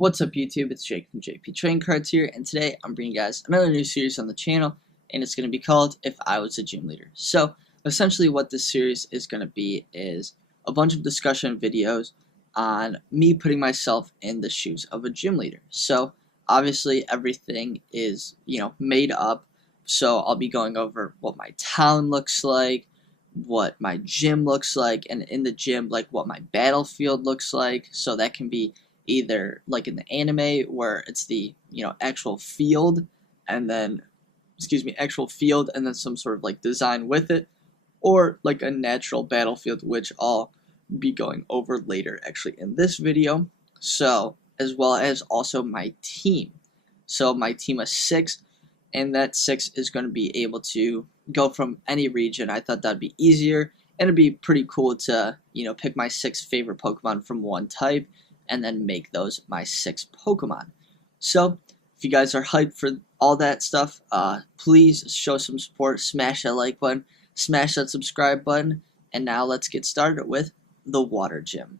What's up YouTube, it's Jake from JPTradingCards here, and today I'm bringing you guys another new series on the channel, and it's going to be called If I Was a Gym Leader. So, essentially what this series is going to be is a bunch of discussion videos on me putting myself in the shoes of a gym leader. So, obviously everything is, made up, so I'll be going over what my town looks like, what my gym looks like, and in the gym, like what my battlefield looks like, so that can be either like in the anime where it's the actual field and then actual field and then some sort of like design with it, or like a natural battlefield, which I'll be going over later actually in this video. So as well as also my team. So my team of 6, and that 6 is going to be able to go from any region. I thought that'd be easier, and it'd be pretty cool to pick my 6 favorite Pokemon from one type and then make those my 6 Pokemon. So, if you guys are hyped for all that stuff, please show some support, smash that like button, smash that subscribe button, and now let's get started with the water gym.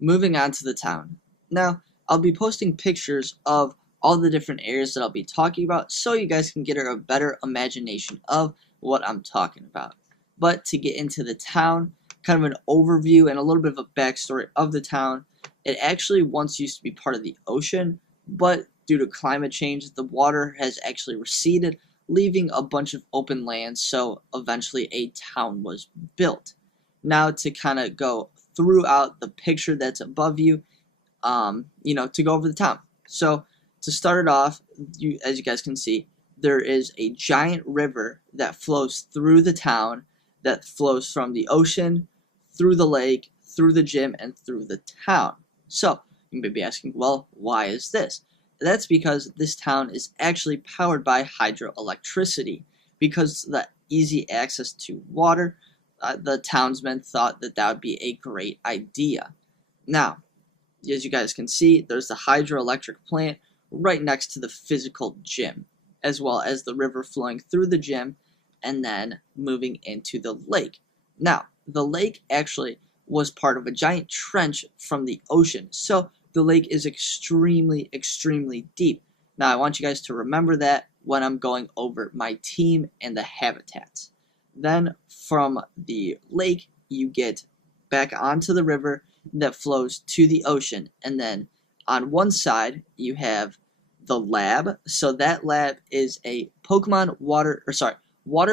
Moving on to the town. Now, I'll be posting pictures of all the different areas that I'll be talking about so you guys can get a better imagination of what I'm talking about. But to get into the town, kind of an overview and a little bit of a backstory of the town. It actually once used to be part of the ocean, but due to climate change, the water has actually receded, leaving a bunch of open land, so eventually a town was built. Now to kind of go throughout the picture that's above you, to go over the town. So to start it off, as you guys can see, there is a giant river that flows through the town, that flows from the ocean, through the lake, through the gym, and through the town. So, you may be asking, well, why is this? That's because this town is actually powered by hydroelectricity. Because of the easy access to water, the townsmen thought that that would be a great idea. Now, as you guys can see, there's the hydroelectric plant right next to the physical gym, as well as the river flowing through the gym and then moving into the lake. Now, the lake actually was part of a giant trench from the ocean, so the lake is extremely, extremely deep. Now, I want you guys to remember that when I'm going over my team and the habitats. Then, from the lake, you get back onto the river that flows to the ocean, and then on one side, you have the lab. So that lab is a water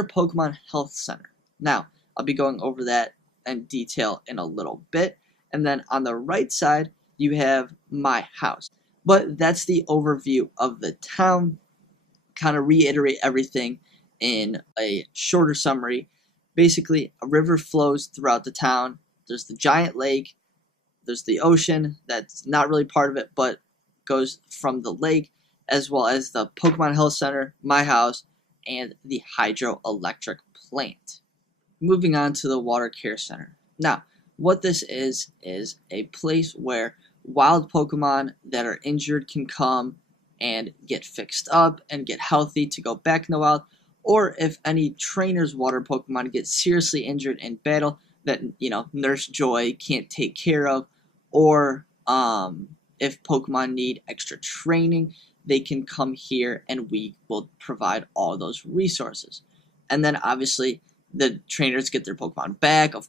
Pokemon health center. Now, I'll be going over that in detail in a little bit. And then on the right side, you have my house. But that's the overview of the town. Kind of reiterate everything in a shorter summary. Basically, a river flows throughout the town. There's the giant lake. There's the ocean that's not really part of it, but goes from the lake, as well as the Pokemon Health Center, my house, and the hydroelectric plant. Moving on to the Water Care Center. Now, what this is a place where wild Pokemon that are injured can come and get fixed up and get healthy to go back in the wild, or if any trainer's water Pokemon get seriously injured in battle that, Nurse Joy can't take care of, or if Pokemon need extra training, they can come here and we will provide all those resources. And then obviously the trainers get their Pokemon back, of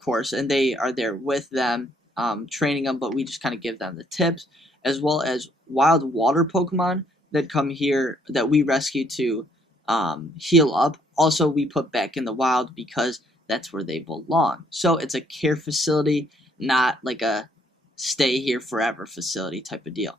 course, and they are there with them, training them, but we just kind of give them the tips, as well as wild water Pokemon that come here that we rescue to heal up. Also, we put back in the wild because that's where they belong. So it's a care facility, not like a stay here forever facility type of deal.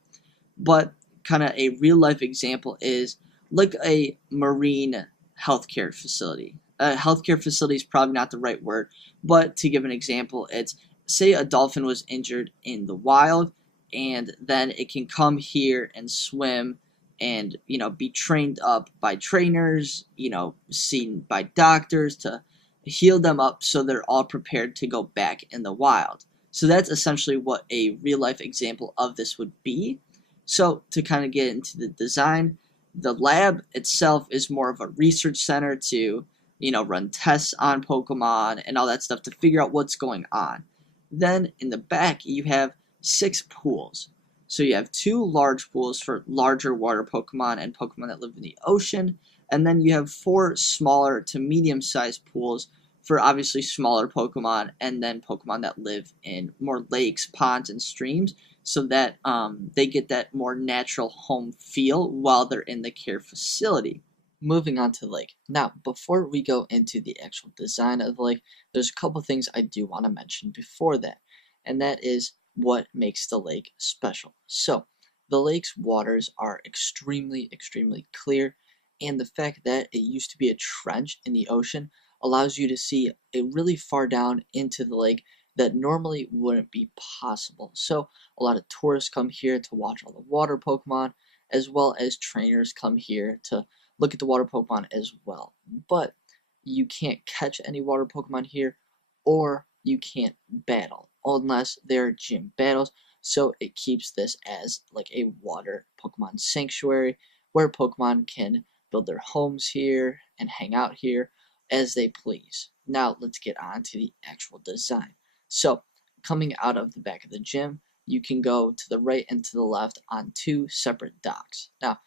But kind of a real life example is like a marine healthcare facility. Healthcare facility is probably not the right word, but to give an example, it's say a dolphin was injured in the wild, and then it can come here and swim and be trained up by trainers, seen by doctors to heal them up so they're all prepared to go back in the wild. So that's essentially what a real life example of this would be. So to kind of get into the design, the lab itself is more of a research center to run tests on Pokemon and all that stuff to figure out what's going on. Then in the back, you have 6 pools. So you have 2 large pools for larger water Pokemon and Pokemon that live in the ocean, and then you have 4 smaller to medium-sized pools for obviously smaller Pokemon, and then Pokemon that live in more lakes, ponds, and streams, so that they get that more natural home feel while they're in the care facility. Moving on to the lake. Now, before we go into the actual design of the lake, there's a couple things I do want to mention before that, and that is what makes the lake special. So, the lake's waters are extremely, extremely clear, and the fact that it used to be a trench in the ocean allows you to see it really far down into the lake that normally wouldn't be possible. So, a lot of tourists come here to watch all the water Pokemon, as well as trainers come here to look at the water Pokemon as well. But you can't catch any water Pokemon here, or you can't battle unless they're gym battles. So it keeps this as like a water Pokemon sanctuary where Pokemon can build their homes here and hang out here as they please. Now let's get on to the actual design. So coming out of the back of the gym, you can go to the right and to the left on 2 separate docks. Now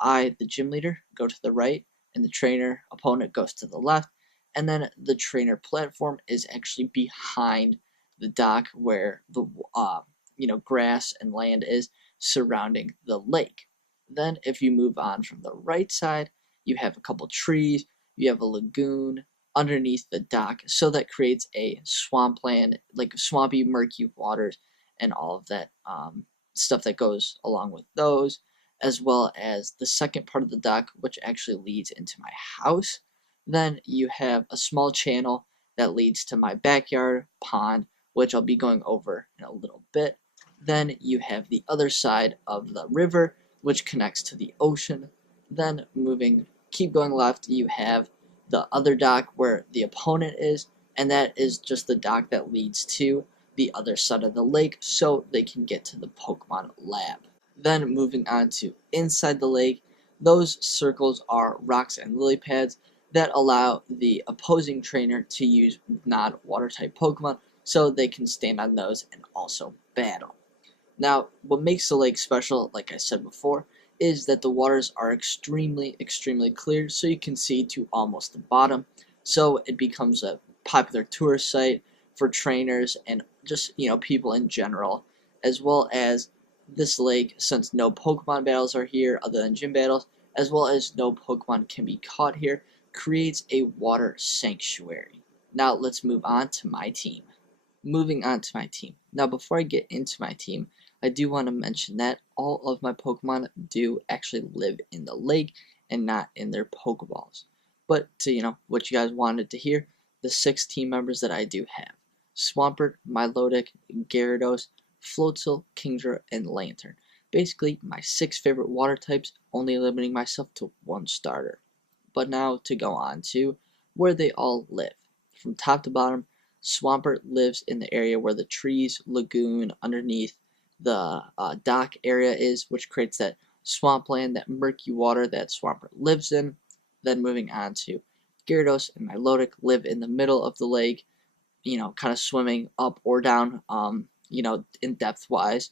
I, the gym leader, go to the right, and the trainer opponent goes to the left, and then the trainer platform is actually behind the dock where the grass and land is surrounding the lake. Then, if you move on from the right side, you have a couple trees, you have a lagoon underneath the dock, so that creates a swampland, like swampy, murky waters, and all of that stuff that goes along with those, as well as the second part of the dock, which actually leads into my house. Then you have a small channel that leads to my backyard pond, which I'll be going over in a little bit. Then you have the other side of the river, which connects to the ocean. Then keep going left, you have the other dock where the opponent is, and that is just the dock that leads to the other side of the lake so they can get to the Pokemon lab. Then moving on to inside the lake, those circles are rocks and lily pads that allow the opposing trainer to use non-water type Pokemon so they can stand on those and also battle. Now, what makes the lake special, like I said before, is that the waters are extremely, extremely clear so you can see to almost the bottom. So it becomes a popular tourist site for trainers and just, people in general, as well as this lake, since no Pokemon battles are here other than gym battles, as well as no Pokemon can be caught here, creates a water sanctuary. Now let's move on to my team. Moving on to my team. Now before I get into my team, I do want to mention that all of my Pokemon do actually live in the lake and not in their Pokeballs. But to, what you guys wanted to hear, the 6 team members that I do have: Swampert, Milotic, Gyarados, Floatzel, Kingdra, and Lantern. Basically, my 6 favorite water types, only limiting myself to 1 starter. But now to go on to where they all live. From top to bottom, Swampert lives in the area where the trees, lagoon, underneath the dock area is, which creates that swampland, that murky water that Swampert lives in. Then moving on to Gyarados and Milotic live in the middle of the lake, kind of swimming up or down, in depth wise.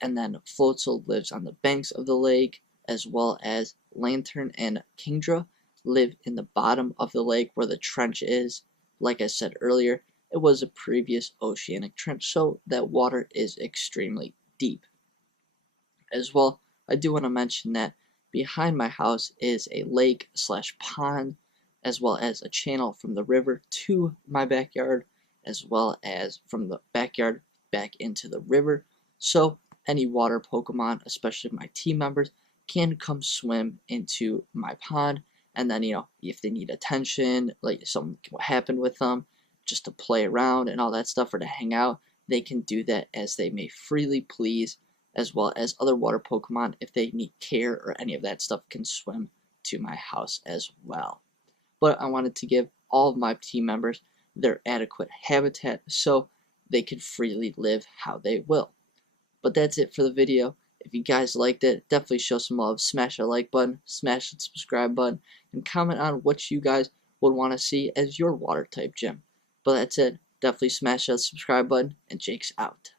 And then Floatzel lives on the banks of the lake, as well as Lantern and Kingdra live in the bottom of the lake where the trench is. Like I said earlier, it was a previous oceanic trench, so that water is extremely deep. As well, I do want to mention that behind my house is a lake slash pond, as well as a channel from the river to my backyard, as well as from the backyard back into the river. So any water Pokemon, especially my team members, can come swim into my pond. And then, if they need attention, like something happened with them, just to play around and all that stuff, or to hang out, they can do that as they may freely please, as well as other water Pokemon, if they need care or any of that stuff, can swim to my house as well. But I wanted to give all of my team members their adequate habitat so they could freely live how they will. But that's it for the video. If you guys liked it, definitely show some love. Smash that like button, smash the subscribe button, and comment on what you guys would want to see as your water type gym. But that's it. Definitely smash that subscribe button, and Jake's out.